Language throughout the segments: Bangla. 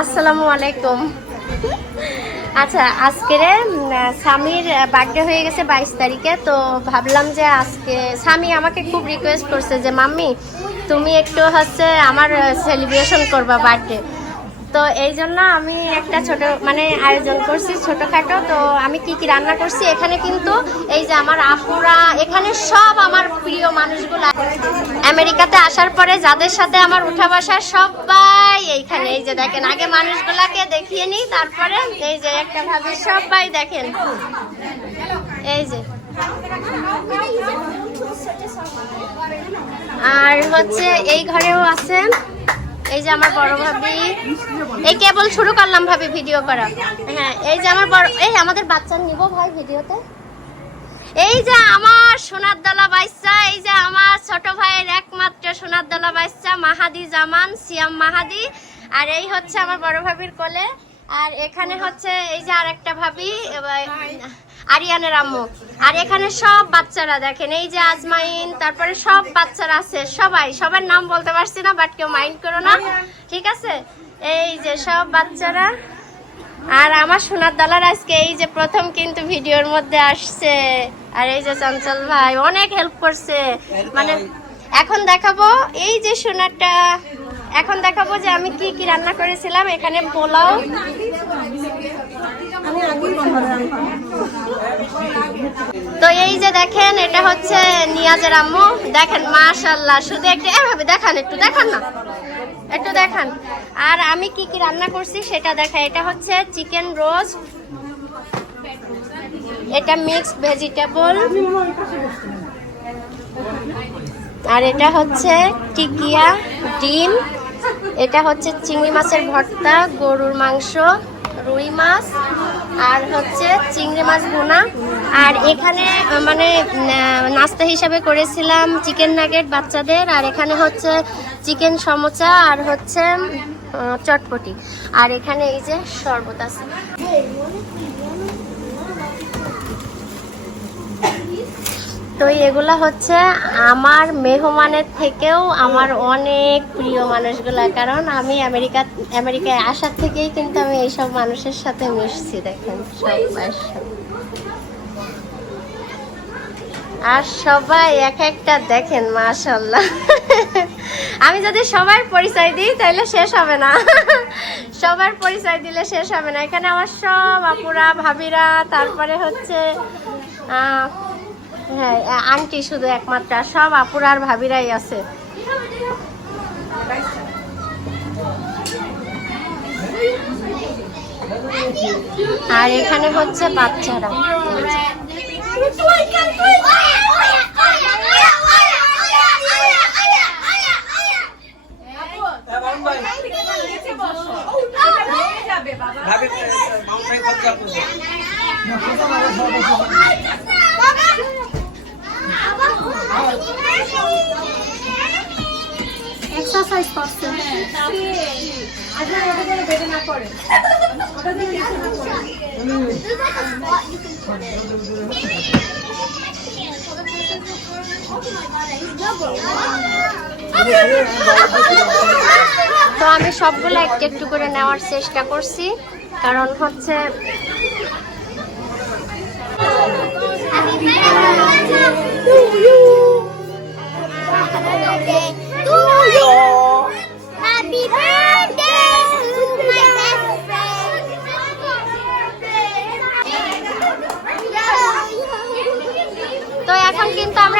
আসসালামু আলাইকুম। আচ্ছা আজকের স্বামীর বার্থডে হয়ে গেছে বাইশ তারিখে, তো ভাবলাম যে আজকে স্বামী আমাকে খুব রিকোয়েস্ট করছে যে, মাম্মি, তুমি একটু হচ্ছে আমার সেলিব্রেশন করবা বার্থডে। তো এই জন্য আমি একটা ছোট মানে আয়োজন করছি ছোটখাটো। তো আমি কি কি রান্না করছি এখানে কিন্তু এই যে আমার আপুরা, এখানে সব আমার প্রিয় মানুষগুলো। আমেরিকাতে আসার পরে যাদের সাথে আমার উঠা বসা সবাই এইখানে। এই যে দেখেন, আগে মানুষগুলাকে দেখিয়ে নিই, তারপরে এই যে একটা ভাবে সবাই দেখেন। এই যে। আর হচ্ছে এই ঘরেও আছেন এই যে আমার বড় ভাবি। এই কেবল শুরু করলাম ভাবি ভিডিও করা। হ্যাঁ এই যে আমার বড় এই আমাদের বাচ্চা নিব ভাই ভিডিওতে এই যে আমার সোনার দলা বাচ্চা, এই যে আমার ছোট ভাইয়ের একমাত্র সোনার দলা বাচ্চা, মাহাদি জামান, সিয়াম মাহাদি। আর এই হচ্ছে আমার বড় ভাবির কোলে। আর এখানে হচ্ছে এই যে আরেকটা ভাবি, এবার আরিয়ানের আম্মু। আর এখানে সব বাচ্চারা দেখেন এই যে আজমাইন তারপরে সব বাচ্চারা আছে সবাই। সবার নাম বলতে পারছি না বাট কেউ মাইন্ড করো না। ঠিক আছে? এই যে সব বাচ্চারা। আর আমার সোনার দালার আজকে এই যে প্রথম কিন্তু ভিডিওর মধ্যে আসছে। আর এই যে চঞ্চল ভাই অনেক হেল্প করছে। মানে এখন দেখাবো এই যে সোনারটা এখন দেখাবো যে আমি কি কি রান্না করেছিলাম। এখানে পোলাও। তো এই যে দেখেন, এটা হচ্ছে নিয়াজের আম্মু দেখেন মাশাল্লাহ শুধু একটু, এভাবে দেখান একটু, দেখান না। একটু দেখান। আর আমি কি কি রান্না করছি সেটা দেখা এটা হচ্ছে চিকেন রোস্ট। এটা মিক্সড ভেজিটেবল। আর এটা হচ্ছে টিকিয়া ডিম। এটা হচ্ছে চিংড়ি মাছের ভর্তা, গরুর মাংস, রুই মাছ, আর হচ্ছে চিংড়ি মাছ ভুনা। আর এখানে মানে নাস্তা হিসাবে করেছিলাম চিকেন নাগেট বাচ্চাদের, আর এখানে হচ্ছে চিকেন সমোচা আর হচ্ছে চটপটি। আর এখানে এই যে শরবত আছে। তো এগুলা হচ্ছে আমার মেহমানের থেকেও আমার অনেক প্রিয় মানুষগুলা। কারণ আমি আমেরিকা আমেরিকায় আসার থেকেই কিন্তু আমি এইসব মানুষের সাথে মিশছি, দেখেন আর সবাই এক একটা দেখেন মাশাল্লাহ আমি যদি সবার পরিচয় দিই, তাহলে শেষ হবে না। সবার পরিচয় দিলে শেষ হবে না। এখানে আমার সব আপুরা, ভাবিরা, তারপরে হচ্ছে হ্যাঁ আন্টি শুধু একমাত্র সব আপুরা আর ভাবিরাই আছে আর এখানে হচ্ছে বাচ্চারা এক্সারসাইজ তো আমি সবগুলো একটু একটু করে নেওয়ার চেষ্টা করছি কারণ হচ্ছে কিন্তু আমরা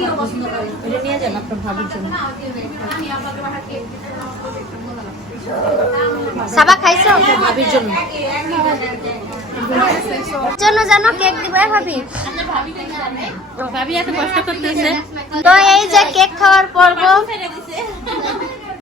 মা পছন্দ করে। এটা নিয়ে যান আপনার ভাবির জন্য। সাবা খাইছো? ভাবির জন্য। জন্য জানো কেক দিবে ভাবি। ভাবি এত কষ্ট করতেছে। তো এই যে কেক খাওয়ার পর্ব।